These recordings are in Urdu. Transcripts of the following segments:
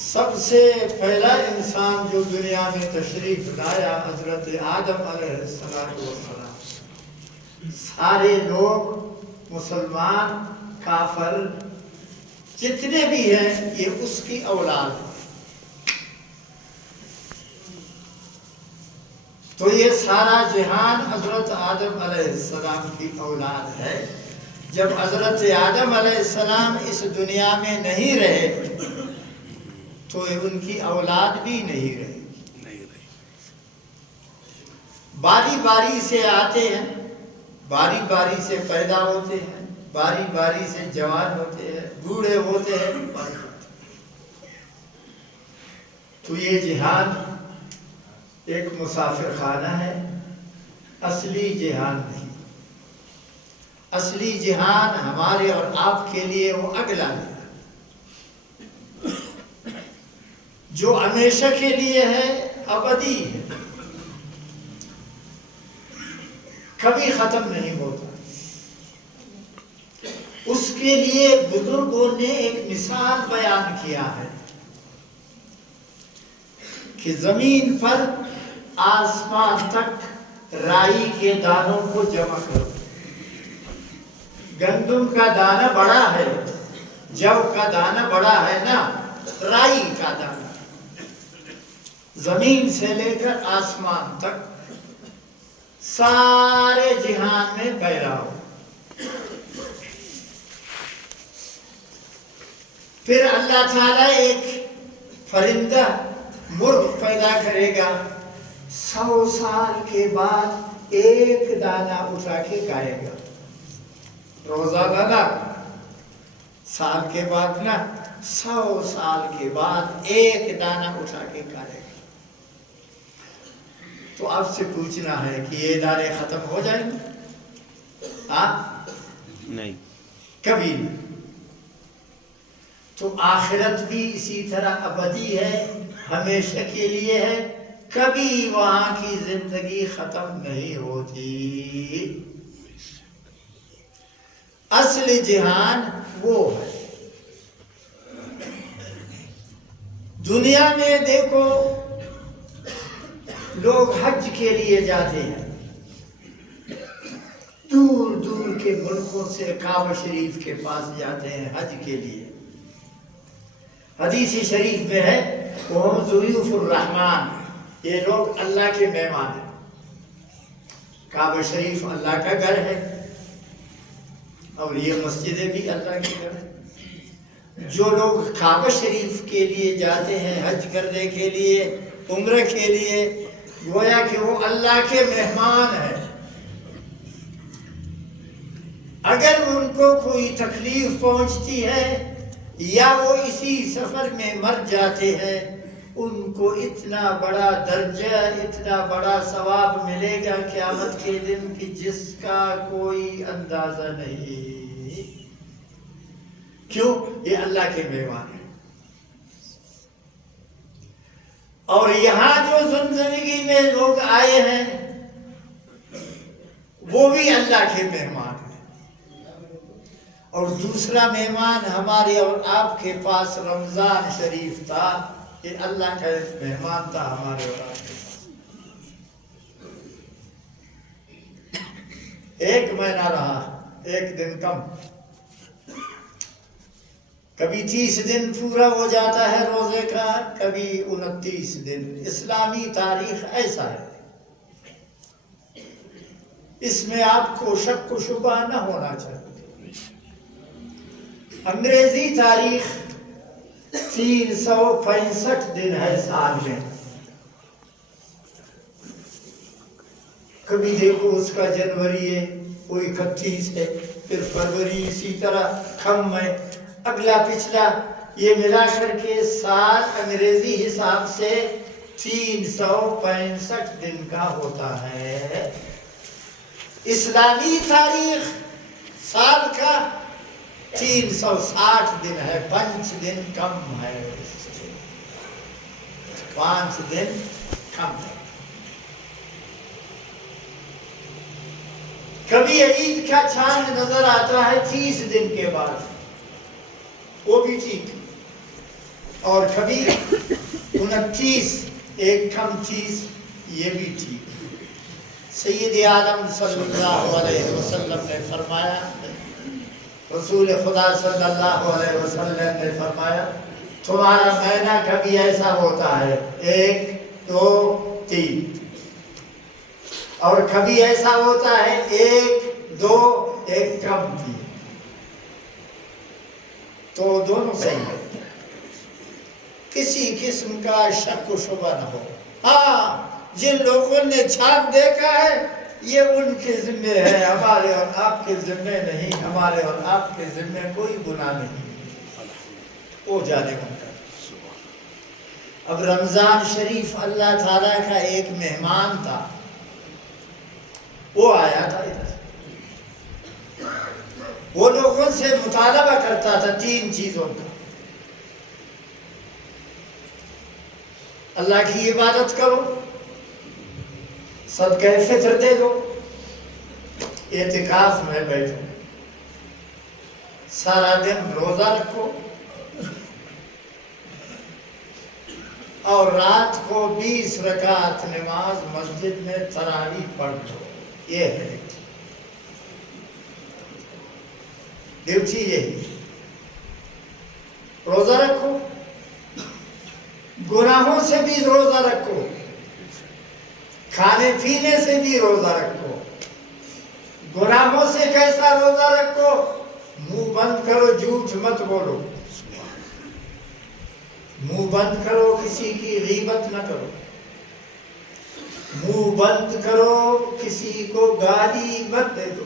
سب سے پہلا انسان جو دنیا میں تشریف لایا حضرت آدم علیہ السلام. سارے لوگ مسلمان کافر جتنے بھی ہیں یہ اس کی اولاد ہیں. تو یہ سارا جہان حضرت آدم علیہ السلام کی اولاد ہے. جب حضرت آدم علیہ السلام اس دنیا میں نہیں رہے تو ان کی اولاد بھی نہیں رہی. باری باری سے آتے ہیں، باری باری سے پیدا ہوتے ہیں، باری باری سے جوان ہوتے ہیں، بوڑھے ہوتے ہیں. تو یہ جہان ایک مسافر خانہ ہے، اصلی جہان نہیں. اصلی جہان ہمارے اور آپ کے لیے وہ اگلا ہے جو ہمیشہ کے لیے ہے، ابدی ہے، کبھی ختم نہیں ہوتا. اس کے لیے بزرگوں نے ایک مثال بیان کیا ہے کہ زمین پر آسمان تک رائی کے دانوں کو جمع کرو. گندم کا دانہ بڑا ہے، جو کا دانہ بڑا ہے نا، رائی کا دانہ زمین سے لے کر آسمان تک سارے جہان میں پھیلاؤ. پھر اللہ تعالیٰ ایک پرندہ مرغ پیدا کرے گا، 100 سال کے بعد ایک دانہ اٹھا کے کھائے گا. روزانہ نا، سال کے بعد نا، 100 سال کے بعد ایک دانہ اٹھا کے کھائے گا. تو آپ سے پوچھنا ہے کہ یہ دانے ختم ہو جائیں گے؟ نہیں، کبھی نہیں. تو آخرت بھی اسی طرح ابدی ہے، ہمیشہ کے لیے ہے، کبھی وہاں کی زندگی ختم نہیں ہوتی. اصل جہان وہ ہے. دنیا میں دیکھو لوگ حج کے لیے جاتے ہیں، دور دور کے ملکوں سے کعبہ شریف کے پاس جاتے ہیں حج کے لیے. حدیث شریف میں ہے وَهُمْ ضُيُوفُ الرَّحْمَٰنِ، یہ لوگ اللہ کے مہمان ہیں. کعبہ شریف اللہ کا گھر ہے اور یہ مسجدیں بھی اللہ کے گھر ہیں. جو لوگ کعبہ شریف کے لیے جاتے ہیں حج کرنے کے لیے، عمرہ کے لیے، گویا کہ وہ اللہ کے مہمان ہیں. اگر ان کو کوئی تکلیف پہنچتی ہے یا وہ اسی سفر میں مر جاتے ہیں، ان کو اتنا بڑا درجہ، اتنا بڑا ثواب ملے گا قیامت کے دن کہ جس کا کوئی اندازہ نہیں. کیوں؟ یہ اللہ کے مہمان ہیں. اور یہاں جو زندگی میں لوگ آئے ہیں وہ بھی اللہ کے مہمان ہیں. اور دوسرا مہمان ہمارے اور آپ کے پاس رمضان شریف تھا، یہ اللہ کا ایک مہمان تھا ہمارے اور آپ کے پاس. ایک مہینہ رہا، ایک دن کم. کبھی 30 دن پورا ہو جاتا ہے روزے کا، کبھی 29 دن. اسلامی تاریخ ایسا ہے، اس میں آپ کو شک و شبہ نہ ہونا چاہیے. انگریزی تاریخ 365 دن ہے سال میں. کبھی دیکھو اس کا جنوری ہے، وہ 31 ہے، پھر فروری اسی طرح کم ہے، اگلا پچھلا، یہ ملا کر کے سال انگریزی حساب سے 365 دن کا ہوتا ہے. اسلامی تاریخ سال کا 360 دن ہے، 5 دن کم ہے، 5 دن کم ہے. کبھی عید کا چاند نظر آتا ہے 30 دن کے بعد، وہ بھی ٹھیک، اور کبھی 29 ایک کم 30 یہ بھی ٹھیک۔ سید عالم صلی اللہ علیہ وسلم نے فرمایا، رسول خدا صلی اللہ علیہ وسلم نے فرمایا تمہارا مہینہ کبھی ایسا ہوتا ہے 1 2 3، اور کبھی ایسا ہوتا ہے 1 2 ایک کم 3، تو دونوں صحیح ہے، کسی قسم کا شک و شبہ نہ ہو۔ ہاں جن لوگوں نے چاند دیکھا ہے یہ ان کے ذمہ ہے، ہمارے اور آپ کے ذمہ نہیں، ہمارے اور آپ کے ذمہ کوئی گناہ نہیں، وہ جانے ان کا۔ اب رمضان شریف اللہ تعالیٰ کا ایک مہمان تھا، وہ آیا تھا ادھر، وہ لوگوں سے مطالبہ کرتا تھا 3 چیزوں کا، اللہ کی عبادت کرو، صدقہ فطر دے دو، اعتکاف میں بیٹھو، سارا دن روزہ رکھو، اور رات کو 20 رکعت نماز مسجد میں تراویح پڑھ لو، یہ ہے ڈیوٹی، یہی روزہ رکھو، گناہوں سے بھی روزہ رکھو، کھانے پینے سے بھی روزہ رکھو۔ گناہوں سے کیسا روزہ رکھو؟ منہ بند کرو، جھوٹ مت بولو، منہ بند کرو، کسی کی غیبت نہ کرو، منہ بند کرو، کسی کو گالی مت دے دو،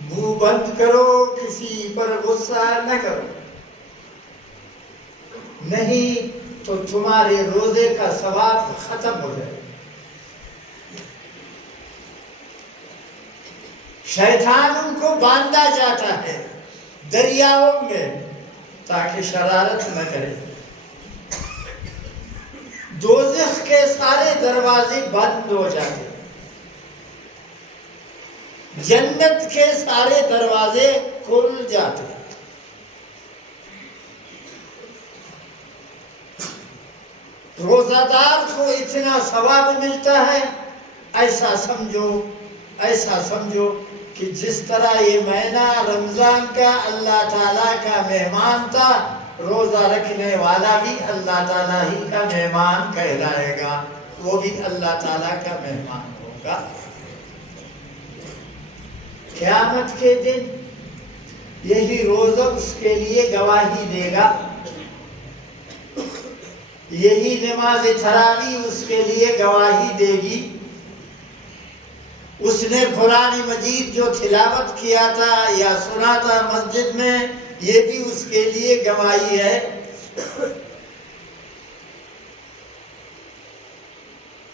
منہ بند کرو، کسی پر غصہ نہ کرو، نہیں تو تمہارے روزے کا ثواب ختم ہو جائے۔ شیطان ان کو باندھا جاتا ہے دریاؤں میں تاکہ شرارت نہ کرے، دوزخ کے سارے دروازے بند ہو جاتے، جنت کے سارے دروازے کھل جاتے۔ روزہ دار کو اتنا ثواب ملتا ہے، ایسا سمجھو کہ جس طرح یہ مہینہ رمضان کا اللہ تعالیٰ کا مہمان تھا، روزہ رکھنے والا بھی اللہ تعالیٰ ہی کا مہمان کہلائے گا، وہ بھی اللہ تعالیٰ کا مہمان ہوگا۔ قیامت کے دن یہی روزہ اس کے لیے گواہی دے گا، یہی نماز تراویح اس کے لیے گواہی دے گی، اس نے قرآن مجید جو تلاوت کیا تھا یا سنا تھا مسجد میں، یہ بھی اس کے لیے گواہی ہے۔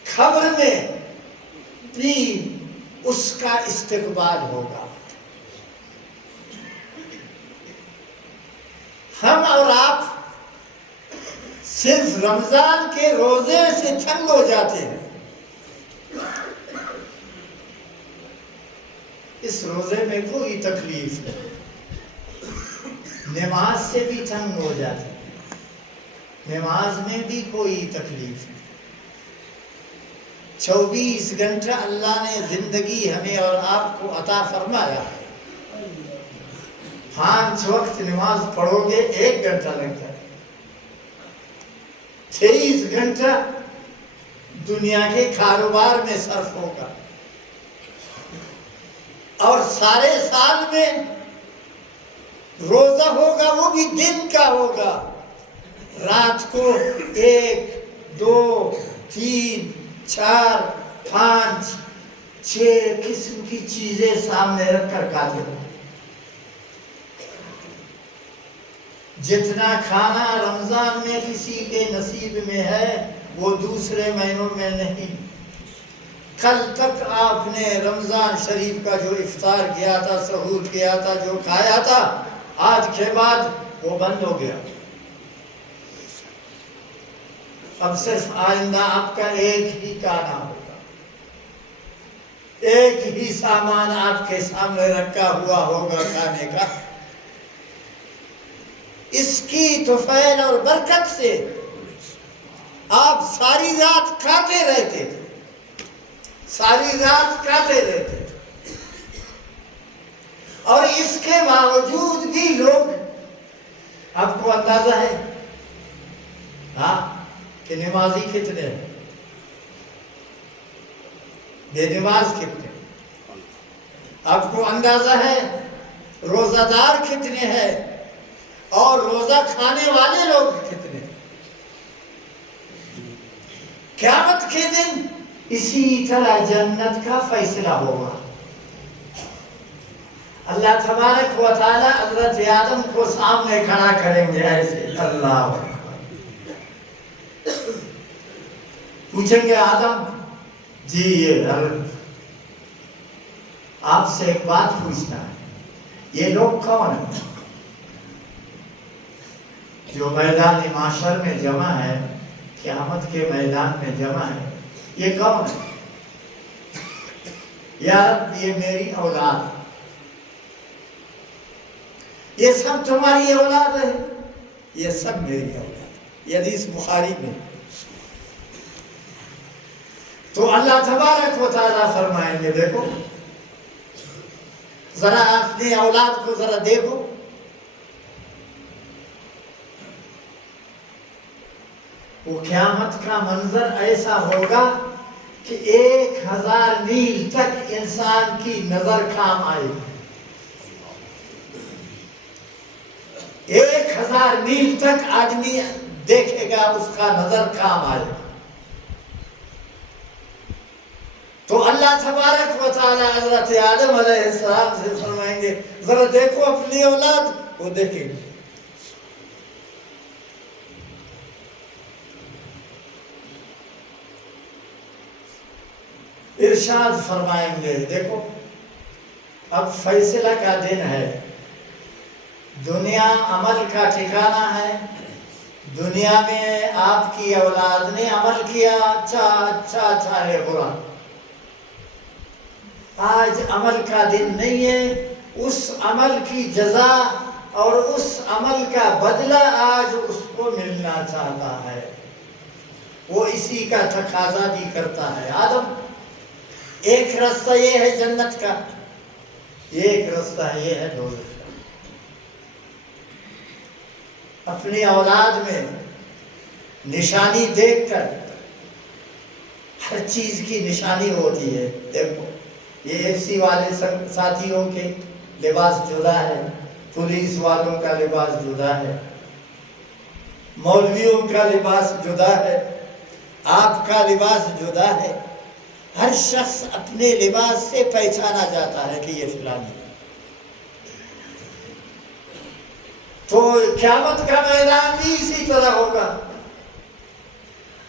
خبر میں بھی اس کا استقبال ہوگا۔ ہم اور آپ صرف رمضان کے روزے سے تنگ ہو جاتے ہیں، اس روزے میں کوئی تکلیف نہیں، نماز سے بھی تنگ ہو جاتے ہیں، نماز میں بھی کوئی تکلیف نہیں۔ 24 گھنٹہ اللہ نے زندگی ہمیں اور آپ کو عطا فرمایا ہے، 5 وقت نماز پڑھو گے 1 گھنٹہ لگتا ہے، 23 گھنٹہ دنیا کے کاروبار میں صرف ہوگا، اور سارے سال میں روزہ ہوگا، وہ بھی دن کا ہوگا، رات کو 1 2 3 4 5 6 قسم کی چیزیں سامنے رکھ کر کھاتے ہیں۔ جتنا کھانا رمضان میں کسی کے نصیب میں ہے وہ دوسرے مہینوں میں نہیں۔ کل تک آپ نے رمضان شریف کا جو افطار کیا تھا، سحور کیا تھا، جو کھایا تھا، آج کے بعد وہ بند ہو گیا۔ اب صرف آئندہ آپ کا ایک ہی کھانا ہوگا، ایک ہی سامان آپ کے سامنے رکھا ہوا ہوگا کھانے کا، اس کی طفیل اور برکت سے آپ ساری رات کھاتے رہتے تھے، ساری رات کھاتے رہتے تھے، اور اس کے باوجود بھی لوگ، آپ کو اندازہ ہے ہاں کہ نمازی کتنے ہیں، بے نماز کتنے، آپ کو اندازہ ہے روزہ دار کتنے ہیں اور روزہ کھانے والے لوگ کتنے۔ قیامت کے دن اسی طرح جنت کا فیصلہ ہوگا۔ اللہ تبارک و تعالی حضرت آدم کو سامنے کھڑا کریں گے ایسے، اللہ پوچھیں گے آدم جی یہ حضرت آپ سے ایک بات پوچھنا ہے، یہ لوگ کون ہیں جو میدان معاشر میں جمع ہے، قیامت کے میدان میں جمع ہے، یہ کون ہے؟ یا رب یہ میری اولاد، یہ سب تمہاری اولاد ہے، یہ سب میری اولاد، یہ حدیث بخاری میں۔ تو اللہ تبارک و تعالیٰ فرمائیں گے دیکھو ذرا اپنی اولاد کو ذرا دیکھو، وہ قیامت کا منظر ایسا ہوگا کہ 1000 میل تک انسان کی نظر کام آئے گی، 1000 میل تک آدمی دیکھے گا، اس کا نظر کام آئے گا۔ تو اللہ تبارک و تعالی حضرت آدم علیہ السلام سے فرمائیں گے ذرا دیکھو اپنی اولاد، وہ دیکھیں گے، ارشاد فرمائیں گے دیکھو اب فیصلہ کا دن ہے، دنیا عمل کا ٹھکانہ ہے، دنیا میں آپ کی اولاد نے عمل کیا، اچھا ہے برا، آج عمل کا دن نہیں ہے، اس عمل کی جزا اور اس عمل کا بدلہ آج اس کو ملنا چاہتا ہے، وہ اسی کا تقاضا بھی کرتا ہے۔ آدم ایک رستہ یہ ہے جنت کا، ایک رستہ یہ ہے دوزخ کا۔ اپنی اولاد میں نشانی دیکھ کر، ہر چیز کی نشانی ہوتی ہے، دیکھو یہ ایف سی والے ساتھیوں کے لباس جدا ہے، پولیس والوں کا لباس جدا ہے، مولویوں کا لباس جدا ہے، آپ کا لباس جدا ہے، ہر شخص اپنے لباس سے پہچانا جاتا ہے کہ یہ فلانی ہے۔ تو قیامت کا میدان بھی اسی طرح ہوگا،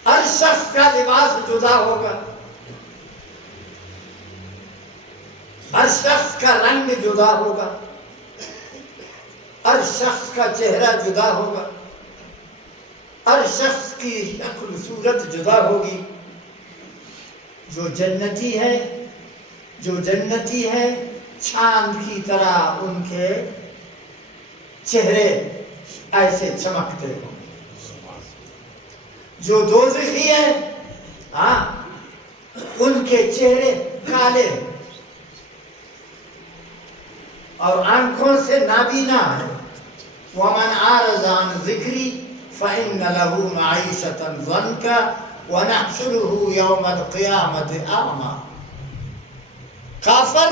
ہر شخص کا لباس جدا ہوگا، ہر شخص کا رنگ جدا ہوگا، ہر شخص کا چہرہ جدا ہوگا، ہر شخص کی شکل صورت جدا ہوگی۔ جو جنتی ہے چاند کی طرح ان کے چہرے ایسے چمکتے ہوں، جو دوزخی ہے ان کے چہرے کالے ہیں اور آنکھوں سے نابینا ہے۔ وَمَنْ أَعْرَضَ عَنْ ذِكْرِي فَإِنَّ لَهُ مَعِيشَةً ضَنْكًا وَنَحْشُرُهُ يَوْمَ الْقِيَامَةِ أَعْمَى۔ کافر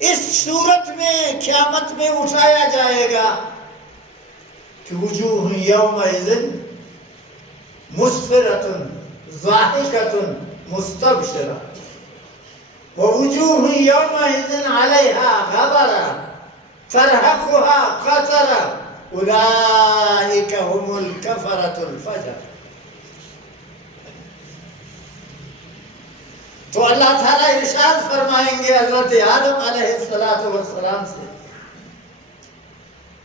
اس صورت میں قیامت میں اٹھایا جائے گا کہ وجوہ یومئذ مسفرۃ ضاحکۃ مستبشرہ ووجوہ یومئذ علیہا غبرہ ترہقہا قترہ اولئک هم الکفرۃ الفجرہ۔ تو اللہ تعالیٰ ارشاد فرمائیں گے حضرت آدم علیہ السلام سے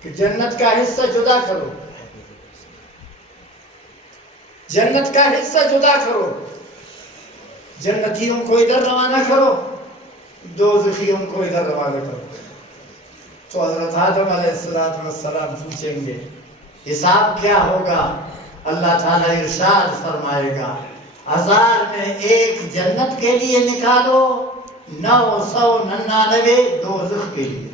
کہ جنت کا حصہ جدا کرو، جنت کا حصہ جدا کرو، جنتیوں کو ادھر روانہ کرو، دوزخیوں کو ادھر روانہ کرو. تو حضرت آدم علیہ السلام پوچھیں گے حساب کیا ہوگا؟ اللہ تعالیٰ ارشاد فرمائے گا 1000 میں 1 جنت کے لیے نکالو، 999 دوزخ کے لیے.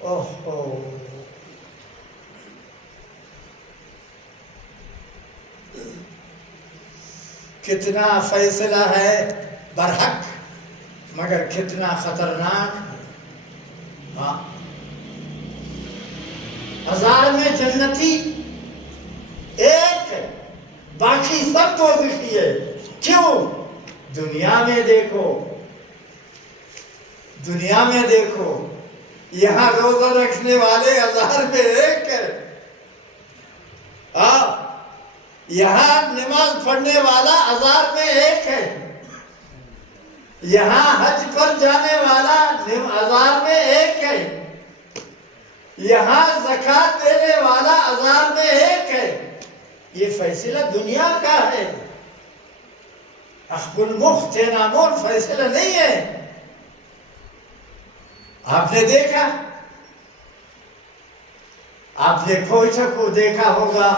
اوہو، کتنا فیصلہ ہے برحق مگر کتنا خطرناک. 1000 میں جنتی 1 ہے، باقی سب دوزخی ہے. کیوں؟ دنیا میں دیکھو یہاں روزہ رکھنے والے 1000 میں 1 ہے. یہاں نماز پڑھنے والا 1000 میں 1 ہے. یہاں حج پر جانے والا 1000 میں 1 ہے. یہاں زکوٰۃ دینے والا 1000 میں 1 ہے. یہ فیصلہ دنیا کا ہے. اخب المخت نامور فیصلہ نہیں ہے. آپ نے دیکھا، آپ نے کوئٹہ کو دیکھا ہوگا،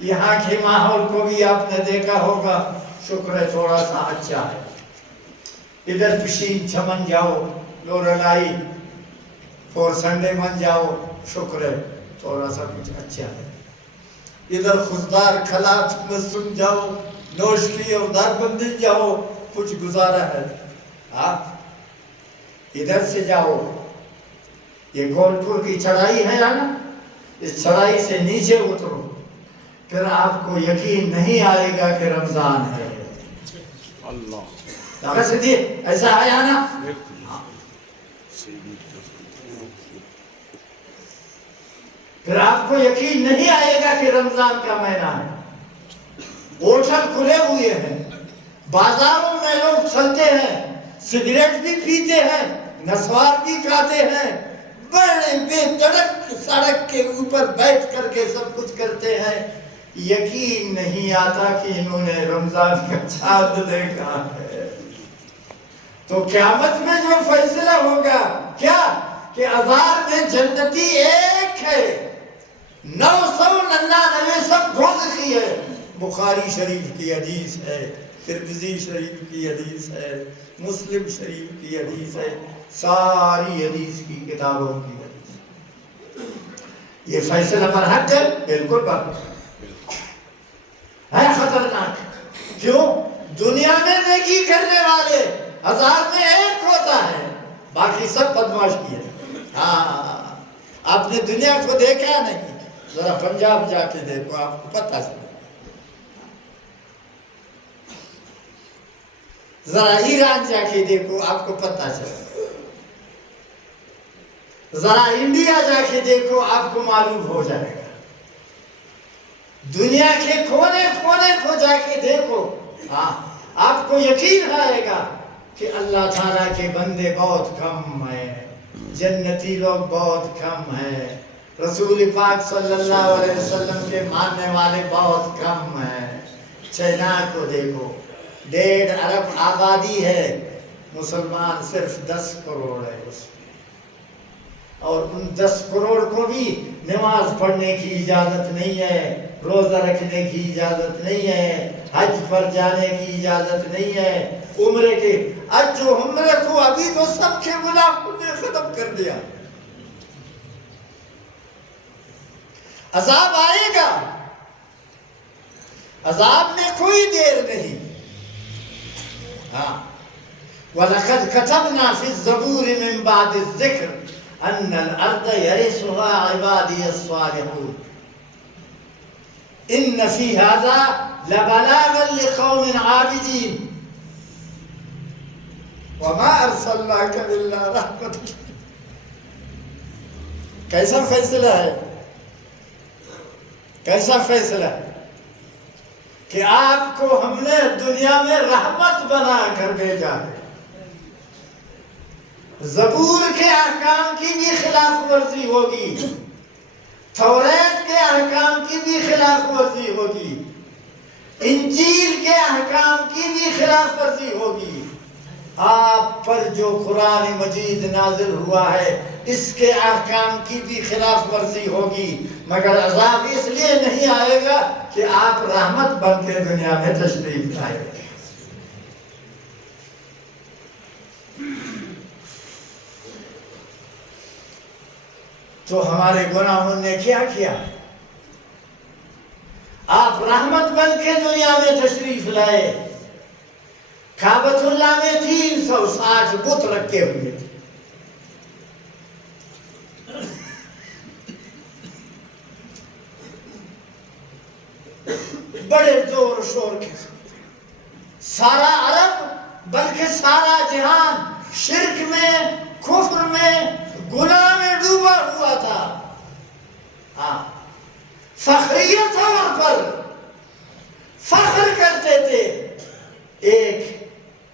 یہاں کے ماحول کو بھی آپ نے دیکھا ہوگا. شکر ہے تھوڑا سا اچھا ہے. ادھر پشین چمن جاؤ، لورلائی فور سنڈے من جاؤ، شکر ہے تھوڑا سا کچھ اچھا ہے. ادھر خوددار کھلات مسلم جاؤ، نوشکی اور داربندی جاؤ، کچھ گزارا ہے. آپ ادھر سے جاؤ، یہ گولپور کی چڑھائی ہے نا، اس چڑھائی سے نیچے اترو، پھر آپ کو یقین نہیں آئے گا کہ رمضان ہے. اللہ ایسا آیا نا. پھر آپ کو یقین نہیں آئے گا کہ رمضان کا مہینہ ہے. ہوٹل کھلے ہوئے ہیں، بازاروں میں لوگ چلتے ہیں، سگریٹ بھی پیتے ہیں، نسوار بھی کھاتے ہیں، بڑے بے تڑک سڑک کے اوپر بیٹھ کر کے سب کچھ کرتے ہیں. یقین نہیں آتا کہ انہوں نے رمضان کا چاند دیکھا ہے. تو قیامت میں جو فیصلہ ہوگا کیا کہ 1000 میں جنتی 1 ہے، 999 سب دوزخی ہے. بخاری شریف کی حدیث ہے، ترمذی شریف کی حدیث ہے، مسلم شریف کی حدیث ہے، ساری حدیث کی کتابوں کی حدیث. یہ فیصلہ برحق ہے، بالکل برحق ہے. خطرناک کیوں؟ دنیا میں نیکی کرنے والے 1000 میں 1 ہوتا ہے، باقی سب بدماش کیے. آپ نے دنیا کو دیکھا نہیں، ذرا پنجاب جا کے دیکھو، آپ کو پتہ چلے. ذرا ایران جا کے دیکھو، آپ کو پتہ چلے. ذرا انڈیا جا کے دیکھو، آپ کو معلوم ہو جائے گا. دنیا کے کونے کونے کو جا کے دیکھو، آپ کو یقین آئے گا کہ اللہ تعالیٰ کے بندے بہت کم ہیں، جنتی لوگ بہت کم ہیں، رسول پاک صلی اللہ علیہ وسلم کے ماننے والے بہت کم ہیں. چائنا کو دیکھو، 1.5 ارب آبادی ہے، مسلمان صرف 10 کروڑ ہے اس میں. اور ان 10 کروڑ کو بھی نماز پڑھنے کی اجازت نہیں ہے، روزہ رکھنے کی اجازت نہیں ہے، حج پر جانے کی اجازت نہیں ہے. عمرے کے حج و عمرے کو ابھی تو سب کے گناہ نے ختم کر دیا. عذاب آئے گا، عذاب میں کوئی دیر نہیں. وَلَقَدْ كَتَبْنَا فِي الزَّبُورِ مِن بَعْدِ الذِّكْرِ أَنَّ الْأَرْضَ يَرِثُهَا عِبَادِيَ الصَّالِحُونَ إِنَّ فِي هَذَا لَبَلَاغًا لِقَوْمٍ عَابِدِينَ وَمَا أَرْسَلْنَاكَ إِلَّا رَحْمَةً. کیسا فیصلہ ہے، کیسا فیصلہ ہے کہ آپ کو ہم نے دنیا میں رحمت بنا کر بھیجا ہے. زبور کے احکام کی بھی خلاف ورزی ہوگی، توریت کے احکام کی بھی خلاف ورزی ہوگی، انجیل کے احکام کی بھی خلاف ورزی ہوگی، آپ پر جو قرآن مجید نازل ہوا ہے اس کے احکام کی بھی خلاف ورزی ہوگی، مگر عذاب اس لیے نہیں آئے گا کہ آپ رحمت بن کے دنیا میں تشریف لائے گا۔ تو ہمارے گناہوں نے کیا کیا؟ آپ رحمت بن کے دنیا میں تشریف لائے، کعبۃ اللہ میں 360 بت رکھے ہوئے تھے، بڑے زور و شور کے ساتھ سارا عرب بلکہ سارا جہان شرک میں، کفر میں، گناہ میں ڈوبا ہوا تھا۔ ہاں، فخریت طور پر فخر کرتے تھے، ایک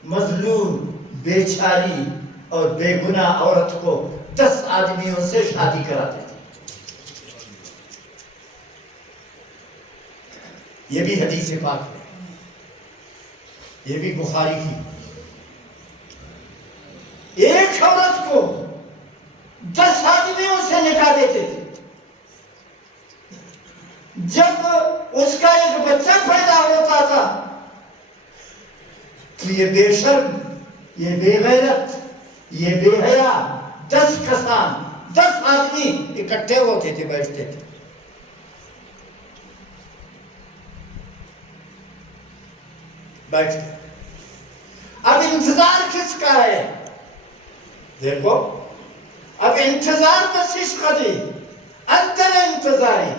مظلوم، بیچاری اور بے گناہ عورت کو 10 آدمیوں سے شادی کراتے تھے۔ یہ بھی حدیث پاک ہے، یہ بھی بخاری کی۔ ایک عورت کو 10 آدمیوں سے نکاح دیتے تھے۔ جب اس کا ایک بچہ پیدا ہوتا تھا تو یہ بے شرم، یہ بے غیرت، یہ بے حیا 10 کسان، 10 آدمی اکٹھے ہوتے تھے، بیٹھتے تھے۔ بیٹھتے، اب انتظار کس کا ہے؟ دیکھو، اب انتظار بس اس کا دی انتر انتظاری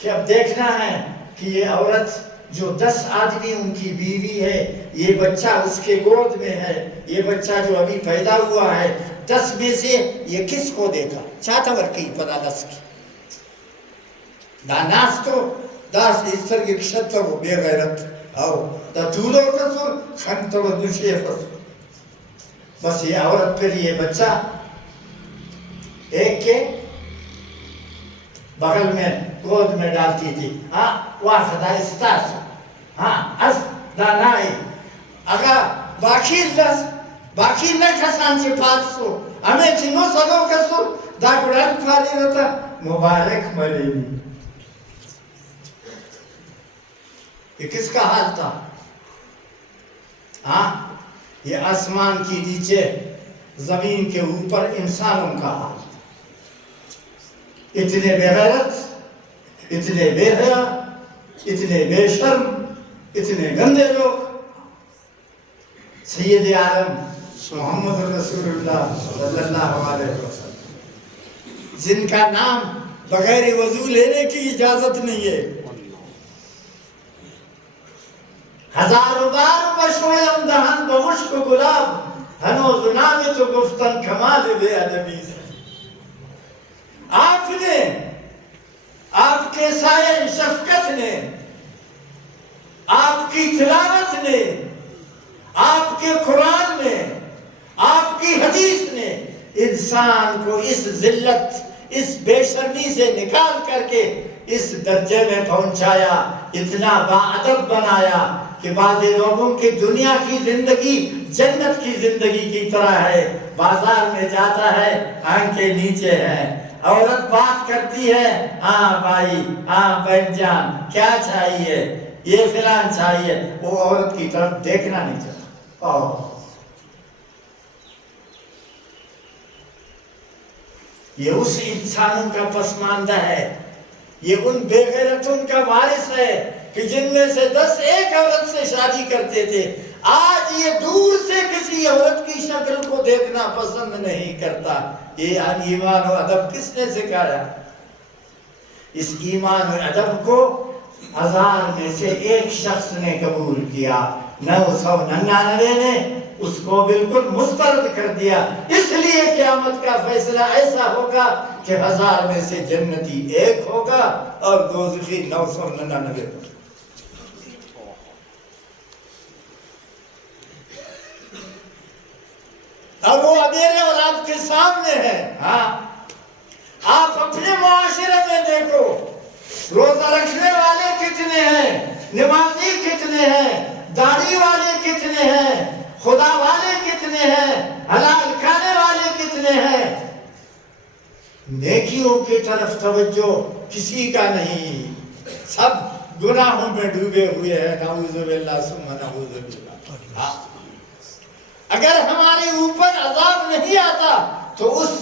کہ اب دیکھنا ہے کہ یہ عورت جو 10 آدمی ان کی بیوی ہے، یہ بچہ اس کے گود میں ہے، یہ بچہ جو ابھی پیدا ہوا ہے، 10 میں سے یہ کس کو دے گا؟ چاہتا ورکی پدا 10 کی داناس تو 10 استر کی کشت وہ بے غیرت آؤ دا دولو کسر خنتو دوشے فسر۔ بس یہ عورت پھر یہ بچہ ایک کے بغل میں گود میں ڈالتی تھی۔ ہاں واحدہ استاس، ہاں اس دانائی اگا باقی نہ کسان چی پات سو ہمیں چنو سگو کسو دا گران پھاری رہتا مبارک مرینی۔ یہ کس کا حال تھا؟ ہاں، یہ آسمان کی نیچے زمین کے اوپر انسانوں کا حال تھا۔ اتنے بے غیرت، اتنے بے حیا، اتنے بے شرم، اتنے گندے لوگ۔ سید عالم محمد رسول اللہ صلی اللہ علیہ وسلم، جن کا نام بغیر وضو لینے کی اجازت نہیں ہے، 1000 بار مشویم دہن بمشک گلاب ہنوز نامی تو گفتن کمال بے ادبی سے۔ آپ نے، آپ کے سائے شفقت نے، آپ کی تلاوت نے، آپ کے قرآن نے، آپ کی حدیث نے انسان کو اس ذلت، اس بے شرمی سے نکال کر کے اس درجے میں پہنچایا، اتنا باادب بنایا کہ بعض لوگوں کی دنیا کی زندگی جنت کی زندگی کی طرح ہے۔ بازار میں جاتا ہے، آنکھیں نیچے ہیں، عورت بات کرتی ہے، ہاں بھائی، ہاں بہن جان، کیا چاہیے؟ یہ فلان چاہیے، وہ عورت کی طرف دیکھنا نہیں چاہتا۔ یہ اس انسانوں کا پسماندہ ہے، یہ ان بے غیرتوں کا وارث ہے کہ جن میں سے 10 ایک عورت سے شادی کرتے تھے، آج یہ دور سے کسی عورت کی شکل کو دیکھنا پسند نہیں کرتا۔ یہ ایمان و ادب کس نے سکھایا؟ اس ایمان و ادب کو 1000 میں سے ایک شخص نے قبول کیا، 999 نے اس کو بالکل مسترد کر دیا۔ اس لیے قیامت کا فیصلہ ایسا ہوگا کہ 1000 میں سے جنتی ایک ہوگا اور دوزخی 999 ہوگا۔ اور وہ میرے اور آپ کے سامنے ہے۔ ہاں، آپ اپنے معاشرے میں دیکھو، روزہ رکھنے والے کتنے ہیں نمازی کتنے ہیں، داڑھی والے کتنے ہیں، خدا والے کتنے ہیں، حلال کھانے والے کتنے ہیں، نیکیوں کی طرف توجہ کسی کا نہیں، سب گناہوں میں ڈوبے ہوئے ہیں، نعوذ باللہ ثم نعوذ باللہ۔ اگر ہمارے اوپر عذاب نہیں آتا تو اس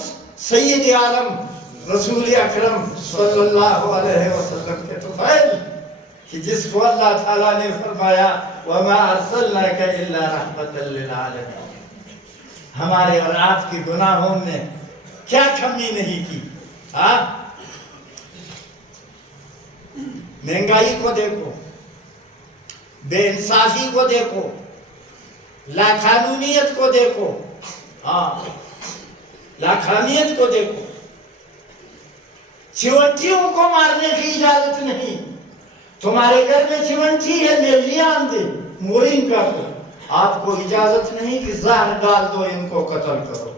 سید عالم رسول اکرم صلی اللہ علیہ وسلم کے طفیل کہ جس کو اللہ تعالیٰ نے فرمایا وَمَا أَرْسَلْنَاكَ إِلَّا رَحْمَةً لِلْعَالَمِينَ، ہمارے اور آپ کے گناہوں نے کیا کمی نہیں کی۔ مہنگائی کو دیکھو، بے انصافی کو دیکھو، لاقانونیت کو دیکھو، لاقانیت کو دیکھو، چونٹیوں کو مارنے کی اجازت نہیں۔ تمہارے گھر میں چونٹی ہے، میلیان دے مورنگ کا کو، آپ کو اجازت نہیں کہ زہر ڈال دو ان کو قتل کرو،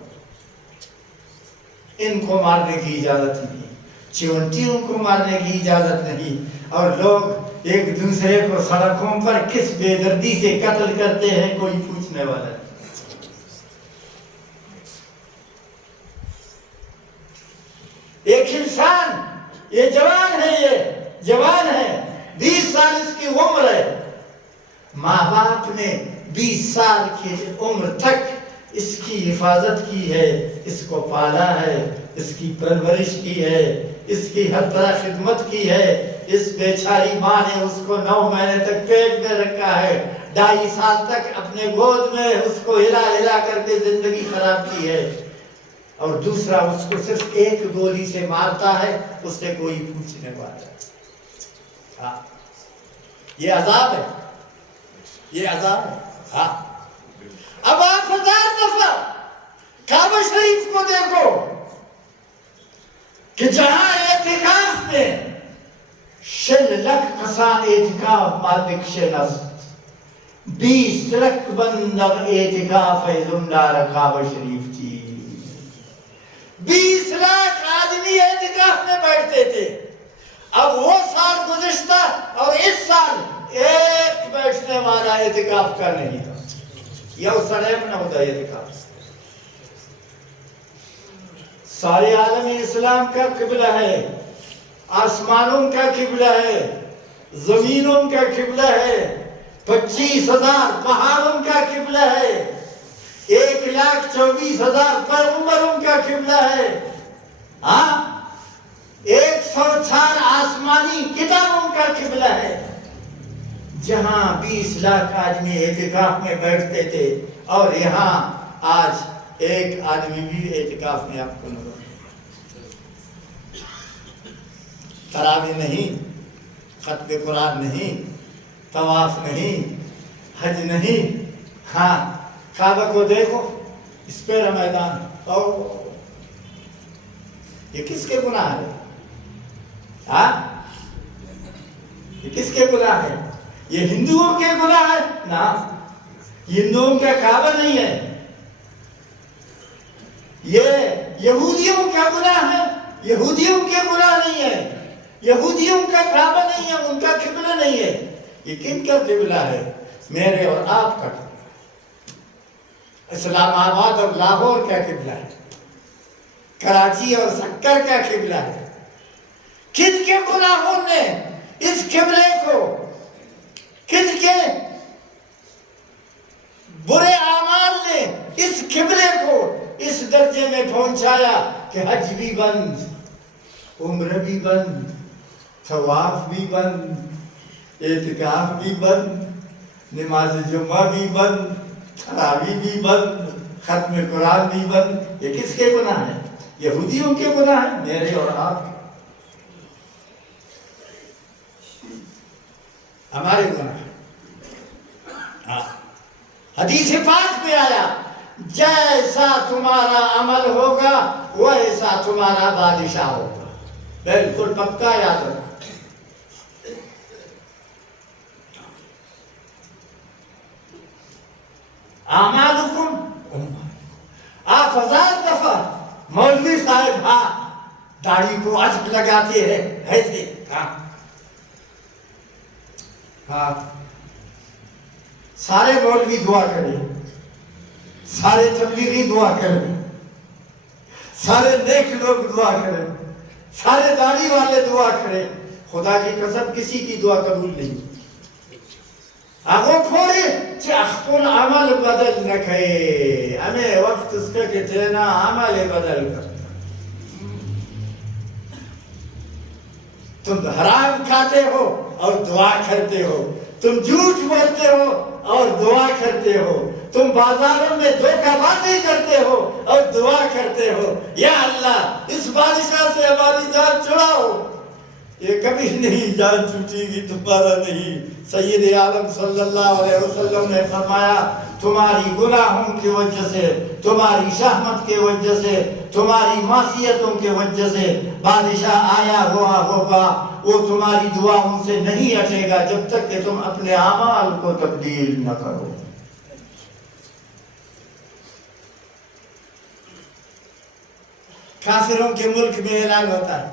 ان کو مارنے کی اجازت نہیں، چونٹیوں کو مارنے کی اجازت نہیں۔ اور لوگ ایک دوسرے کو سڑکوں پر کس بے دردی سے قتل کرتے ہیں کوئی پوچھنے والا نہیں۔ ایک انسان، یہ جوان ہے، یہ جوان ہے، 20 سال اس کی عمر ہے، ماں باپ نے 20 سال کی عمر تک اس کی حفاظت کی ہے، اس کو پالا ہے، اس کی پرورش کی ہے، اس کی ہر طرح خدمت کی ہے۔ اس بیچاری ماں نے اس کو 9 مہینے تک پیٹ میں رکھا ہے، 2.5 سال تک اپنے گود میں اس کو ہلا ہلا کر کے زندگی خراب کی ہے، اور دوسرا اس کو صرف ایک گولی سے مارتا ہے، اس سے کوئی پوچھنے والا ہے۔ یہ عذاب ہے، یہ عذاب ہے۔ اب آپ 1000 دفعہ کعبہ شریف کو دیکھو کہ جہاں اعتکاف میں 6 لکھ کسان اعتکاف مالک شنست 20 لکھ بندر اعتکاف زمدار کعبہ شریف تھی، 20 لاکھ آدمی اعتکاف میں بیٹھتے تھے۔ اب وہ سال گزشتہ اور اس سال ایک بیٹھنے والا اعتکاف کا نہیں تھا، یروشلم نہ ہوتا اعتکاف۔ سارے عالم اسلام کا قبلہ ہے، آسمانوں کا قبلہ ہے، زمینوں کا قبلہ ہے، 25,000 پہاڑوں کا قبلہ ہے، 1,24,000 پیغمبروں کا قبلہ ہے، 104 آسمانی کتابوں کا قبلہ ہے۔ جہاں 20 لاکھ آدمی اعتکاف میں بیٹھتے تھے، اور یہاں آج ایک آدمی بھی اعتکاف میں آپ کو نظر تراوی نہیں، ختم قرآن نہیں، طواف نہیں، حج نہیں۔ کعبہ کو دیکھو، اس پہ میدان، یہ کس کے گناہ ہے؟ یہ کس کے گناہ ہے؟ یہ ہندوؤں کے گناہ ہے؟ نا، ہندوؤں کا کعبہ نہیں ہے، یہ یہودیوں کا گناہ ہے، یہودیوں کے گناہ نہیں ہے، یہودیوں کا کعبہ نہیں ہے، ان کا قبلہ نہیں ہے۔ یہ کن کا قبلہ ہے؟ میرے اور آپ کا قبلہ، اسلام آباد اور لاہور کا قبلہ ہے، کراچی اور سکر کا قبلہ ہے۔ کن کے گناہوں نے اس قبلے کو، کن کے برے اعمال نے اس قبلے کو اس درجے میں پہنچایا کہ حج بھی بند، عمرہ بھی بند، طواف بھی بند، اعتکاف بھی بند، نماز جمعہ بھی بند، تراویح بھی بند، ختم قرآن بھی بند۔ یہ کس کے گناہ ہیں؟ یہودیوں کے گناہ ہیں، میرے اور آپ کے، ہمارے گناہ۔ حدیث پاک میں آیا جیسا تمہارا عمل ہوگا ویسا تمہارا بادشاہ ہوگا، بالکل پکا یاد رکھو۔ اعمالکم آپ 1000 دفعہ مولوی صاحب داڑھی کو عجب لگاتے ہیں ایسے، ہاں سارے مولوی دعا کریں، سارے تبلیغی دعا کریں، سارے نیک لوگ دعا کریں، سارے داڑھی والے دعا کریں، خدا کی قسم کسی کی دعا قبول نہیں۔ آگو پھوڑی چاہتون عمل بدل نکھے، ہمیں وقت اس کا کتنا عمل بدل کرتا۔ تم حرام کھاتے ہو اور دعا کرتے ہو، تم جھوٹ بولتے ہو اور دعا کرتے ہو، تم بازاروں میں دھوکہ بازی کرتے ہو اور دعا کرتے ہو، یا اللہ اس بادشاہ سے ہماری جان چھڑاؤ۔ یہ کبھی نہیں جان چھوٹے گی تمہارا نہیں۔ سید عالم صلی اللہ علیہ وسلم نے فرمایا تمہاری گناہوں کی وجہ سے، تمہاری شہمت کی وجہ سے، تمہاری معصیتوں کی وجہ سے بادشاہ آیا ہوا ہوگا، وہ تمہاری دعاؤں سے نہیں ہٹے گا جب تک کہ تم اپنے اعمال کو تبدیل نہ کرو۔ کافروں کے ملک میں اعلان ہوتا ہے،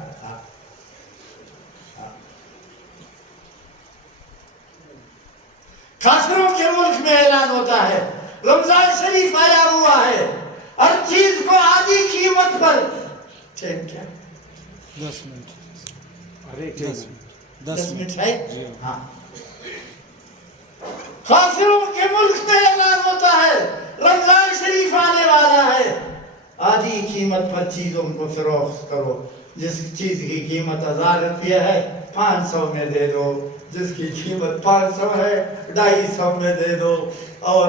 کافروں کے ملک میں اعلان ہوتا ہے، رمضان شریف آیا ہوا ہے، ہر چیز کو آدھی قیمت پر۔ کیا 10 منٹ، 10 منٹ ہے؟ ہاں، کافروں کے ملک میں اعلان ہوتا ہے رمضان شریف آنے والا ہے، آدھی قیمت پر چیزوں کو فروخت کرو۔ جس چیز کی قیمت 1000 روپیہ ہے 500 میں دے دو، جس کی قیمت 500 ہے 250 میں دے دو، اور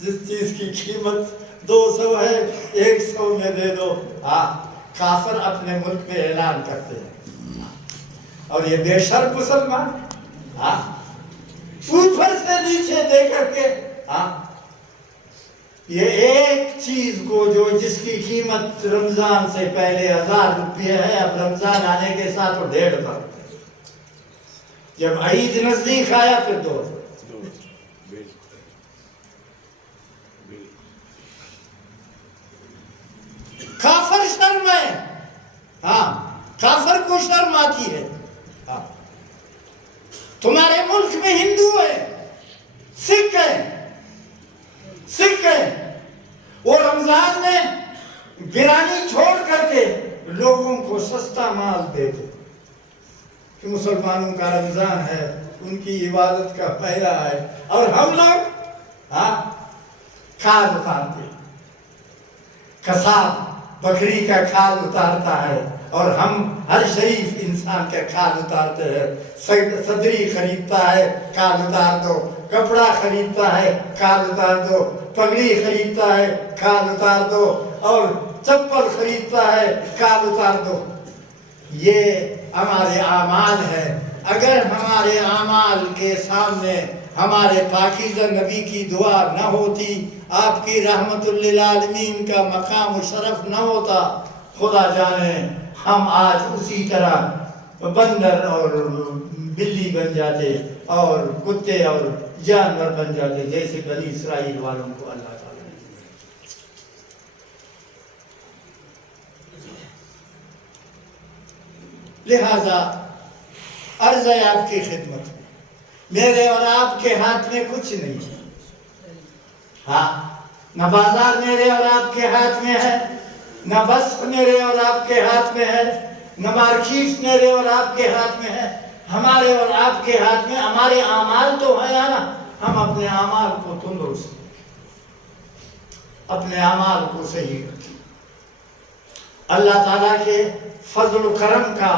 جس چیز کی قیمت 200 ہے 100 میں دے دو۔ ہاں، کافر اپنے ملک میں اعلان کرتے ہیں، اور یہ بے شرم مسلمان، ہاں، اوپر سے نیچے دے کر کے، ہاں، یہ ایک چیز کو جو جس کی قیمت رمضان سے پہلے 1000 روپیہ ہے، اب رمضان آنے کے ساتھ وہ 150، جب عید نزدیک آیا پھر 200۔ کافر شرم ہے، ہاں، کافر کو شرم آتی ہے۔ ہاں، تمہارے ملک میں ہندو ہے، سکھ ہے، سکھ ہے، وہ رمضان میں گرانی چھوڑ کر کے لوگوں کو سستا مال دیتے کہ مسلمانوں کا رمضان ہے، ان کی عبادت کا مہینہ ہے، اور ہم لوگ ہاں کھال اتارتے، قصاب بکری کا کھال اتارتا ہے، اور ہم ہر شریف انسان کا کھال اتارتے ہیں۔ صدری خریدتا ہے کھال اتار دو، کپڑا خریدتا ہے کھال اتار دو، پگڑی خریدتا ہے کھال اتار دو، اور چپل خریدتا ہے کھال اتار دو۔ یہ ہمارے اعمال ہیں۔ اگر ہمارے اعمال کے سامنے ہمارے پاکیزہ نبی کی دعا نہ ہوتی، آپ کی رحمت للعالمین کا مقام و شرف نہ ہوتا، خدا جانے ہم آج اسی طرح بندر اور بلی بن جاتے اور کتے اور جانور بن جاتے جیسے بنی اسرائیل والوں کو اللہ تعالیٰ نے۔ لہذا عرض ہے آپ کی خدمت میں، میرے اور آپ کے ہاتھ میں کچھ نہیں ہے، ہاں، نہ بازار میرے اور آپ کے ہاتھ میں ہے، نہ بس میرے اور آپ کے ہاتھ میں ہے، نہ مارکیٹ میرے اور آپ کے ہاتھ میں ہے، ہمارے اور آپ کے ہاتھ میں ہمارے اعمال تو ہے نا، ہم اپنے اعمال کو تندرست، اپنے اعمال کو صحیح رکھیں، اللہ تعالیٰ کے فضل و کرم کا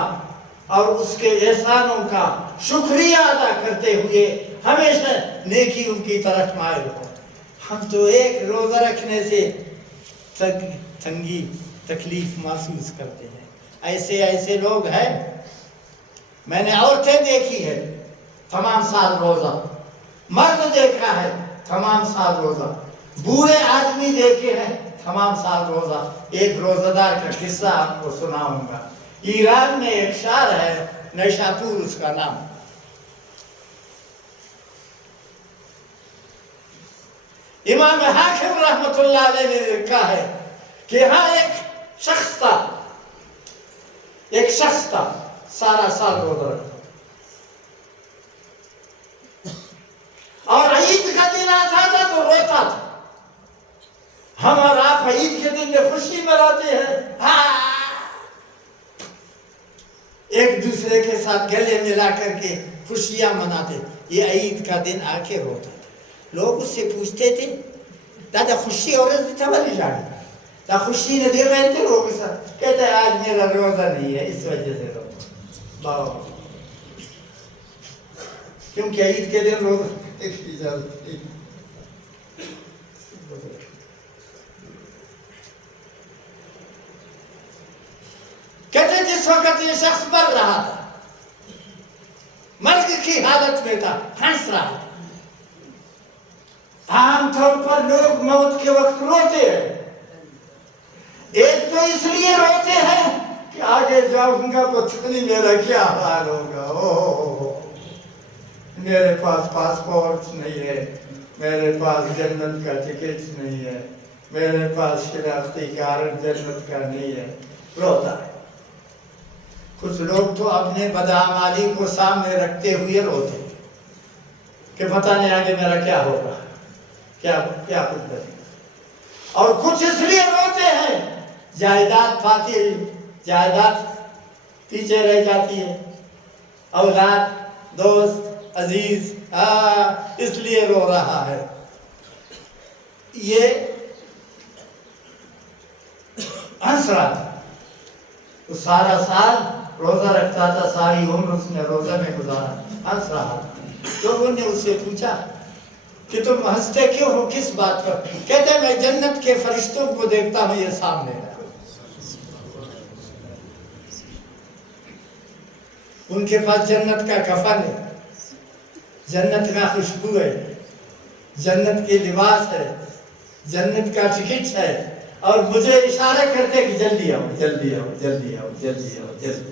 اور اس کے احسانوں کا شکریہ ادا کرتے ہوئے ہمیشہ نیکیوں کی طرف مائل ہو۔ ہم تو ایک روزہ رکھنے سے تنگی تکلیف محسوس کرتے ہیں، ایسے لوگ ہیں، میں نے عورتیں دیکھی ہے تمام سال روزہ، مرد دیکھا ہے تمام سال روزہ، بوڑھے آدمی دیکھے ہیں تمام سال روزہ۔ ایک روزہ دار کا قصہ آپ کو سناؤں گا۔ ایران میں ایک شہر ہے نیشاپور اس کا نام، امام حاکم رحمت اللہ علیہ نے لکھا ہے کہ یہاں ایک شخص تھا سارا سال روزہ رکھتا، اور عید کا دن آتا تھا تو روتا تھا. ہم اور آپ عید کے دن میں خوشی مناتے ہیں, ایک دوسرے کے ساتھ گلے ملا کر کے خوشیاں مناتے. یہ عید کا دن آ کے روتا تھا. لوگ اس سے پوچھتے تھے دادا خوشی عورت تھا والی جانے دا خوشی نے دے رہے تھے لوگ ساتھ. کہتے ہیں آج میرا روزہ نہیں ہے اس وجہ سے روتا. بابا کیونکہ عید کے دن روزہ ایک اجازت تھی. کہتے جس وقت یہ شخص مر رہا تھا, مرگ کی حالت میں تھا, ہنس رہا تھا. عام طور پر لوگ موت کے وقت روتے ہیں. ایک تو اس لیے روتے ہیں کہ آگے جاؤں گا پتہ نہیں میرا کیا حال ہوگا. میرے پاس پاسپورٹ نہیں ہے, میرے پاس جنت کا ٹکٹ نہیں ہے, میرے پاس شناختی کارڈ جنت کا نہیں ہے. روتا ہے. کچھ لوگ تو اپنے بدعمالی کو سامنے رکھتے ہوئے روتے ہیں کہ پتہ نہیں آگے میرا کیا ہوگا, کیا کچھ کرے. اور کچھ اس لیے روتے ہیں جائیداد جائیداد پیچھے رہ جاتی ہے, اولاد, دوست, عزیز, اس لیے رو رہا ہے. یہ ہنس رہا تھا. تو سارا سال روزہ رکھتا تھا, ساری عمر اس نے روزہ میں گزارا, ہنس رہا تھا. لوگوں نے اس سے پوچھا کہ تم ہنستے کیوں ہو, کس بات پر؟ کہتے میں جنت کے فرشتوں کو دیکھتا ہوں یہ سامنے ہے. ان کے پاس جنت کا کفن ہے, جنت کا خوشبو ہے, جنت کے لباس ہے, جنت کا ٹکٹ ہے, اور مجھے اشارہ کرتے کہ جلدی آؤ, جلدی آؤ, جلدی آؤ, جلدی آؤ, جلدی آؤ.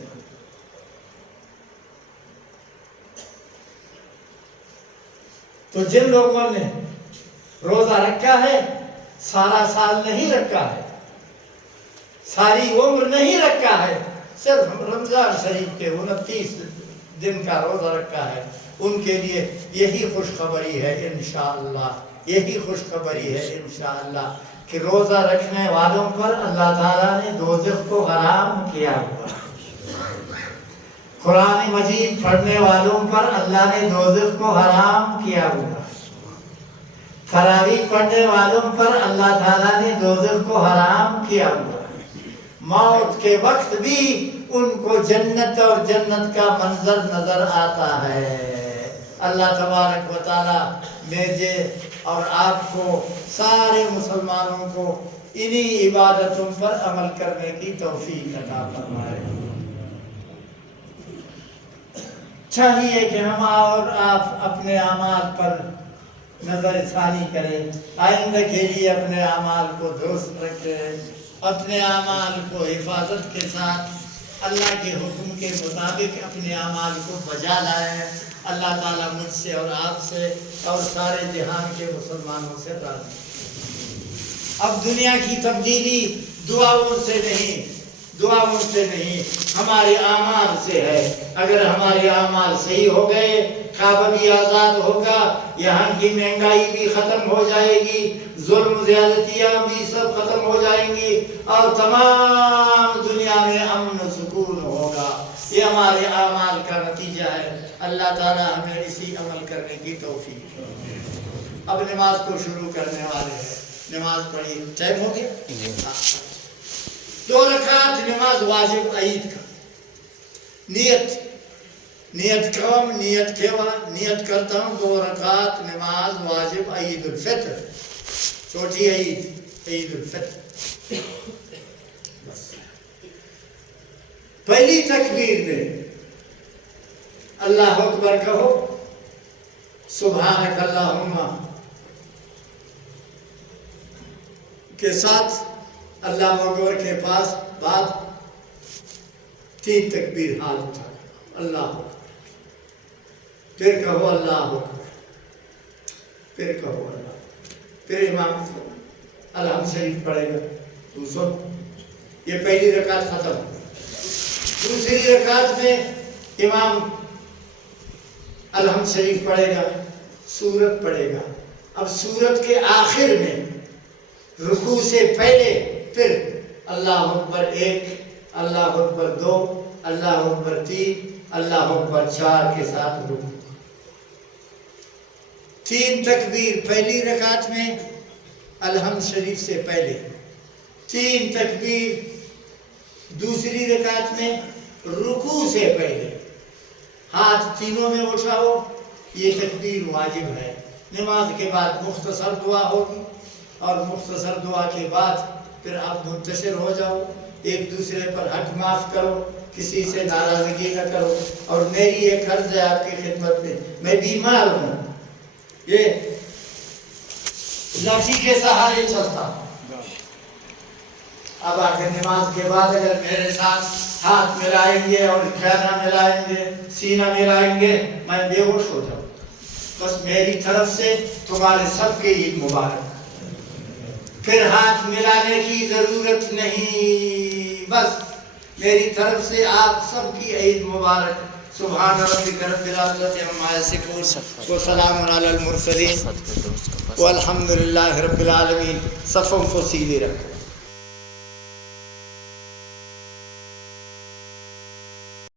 تو جن لوگوں نے روزہ رکھا ہے, سارا سال نہیں رکھا ہے, ساری عمر نہیں رکھا ہے, صرف رمضان شریف کے 29 دن کا روزہ رکھا ہے, ان کے لیے یہی خوشخبری ہے انشاءاللہ, یہی خوشخبری ہے انشاءاللہ کہ روزہ رکھنے والوں پر اللہ تعالیٰ نے دوزخ کو حرام کیا ہوا. قرآن مجید پڑھنے والوں پر اللہ نے دوزخ کو حرام کیا ہوا. تراویح پڑھنے والوں پر اللہ تعالیٰ نے دوزخ کو حرام کیا ہوا. موت کے وقت بھی ان کو جنت اور جنت کا منظر نظر آتا ہے. اللہ تبارک و تعالیٰ مجھے اور آپ کو, سارے مسلمانوں کو انہی عبادتوں پر عمل کرنے کی توفیق عطا فرمائے. چاہیے کہ ہم اور آپ اپنے اعمال پر نظر ثانی کریں, آئندہ کے لیے اپنے اعمال کو درست رکھیں, اپنے اعمال کو حفاظت کے ساتھ اللہ کے حکم کے مطابق اپنے اعمال کو بجا لائیں. اللہ تعالیٰ مجھ سے اور آپ سے اور سارے جہان کے مسلمانوں سے راضی. اب دنیا کی تبدیلی دعاؤں سے نہیں, ہمارے اعمال سے ہے. اگر ہمارے اعمال صحیح ہو گئے, کعبہ بھی آزاد ہوگا, یہاں کی مہنگائی بھی ختم ہو جائے گی, ظلم زیادتیاں بھی سب ختم ہو جائیں گی, اور تمام دنیا میں امن و سکون ہوگا. یہ ہمارے اعمال کا نتیجہ ہے. اللہ تعالیٰ ہمیں اسی عمل کرنے کی توفیق. اب نماز کو شروع کرنے والے ہیں. نماز پڑھی, ٹائم ہو گیا. 2 رکعت نماز واجب عید کا. نیت کرتا ہوں 2 رکعت نماز واجب عید الفطر, چھوٹی عید الفطر. بس پہلی تکبیر میں اللہ اکبر کہو, سبحانک اللہم کے ساتھ اللہ اکبر کے پاس بعد 3 تکبیر ہاتھ اٹھا اللہ اکبر, پھر کہو اللہ اکبر, پھر کہو اللہ, پھر امام الحمد شریف پڑھے گا. دوسروں یہ پہلی رکعت ختم ہو. دوسری رکعت میں امام الحمد شریف پڑھے گا, سورت پڑھے گا. اب سورت کے آخر میں رکوع سے پہلے پھر اللہ اکبر 1، اللہ اکبر 2، اللہ اکبر 3، اللہ اکبر 4 کے ساتھ رکوع. 3 تکبیر پہلی رکعت میں الحمد شریف سے پہلے، 3 تکبیر دوسری رکعت میں رکوع سے پہلے. ہاتھ تینوں میں اٹھاؤ، یہ تکبیر واجب ہے. نماز کے بعد مختصر دعا ہوگی اور مختصر دعا کے بعد پھر آپ منتشر ہو جاؤ، ایک دوسرے پر حق معاف کرو، کسی سے ناراضگی نہ کرو. اور میری ایک عرض ہے آپ کی خدمت میں بیمار ہوں، یہ لاٹھی کے سہارے چلتا ہوں. اب آخر نماز کے بعد اگر میرے ساتھ ہاتھ ملائیں گے اور چہرہ ملائیں گے، سینہ ملائیں گے، میں بے ہوش ہو جاؤں. بس میری طرف سے تمہارے سب کے عید مبارک. پھر ہاتھ ملانے کی ضرورت نہیں، بس میری طرف سے آپ سب کی عید مبارک. سبحان ربک رب العزت عما یصفون وسلام علی المرسلین والحمد للہ رب العالمین. صفوں کو سیدھے رکھو.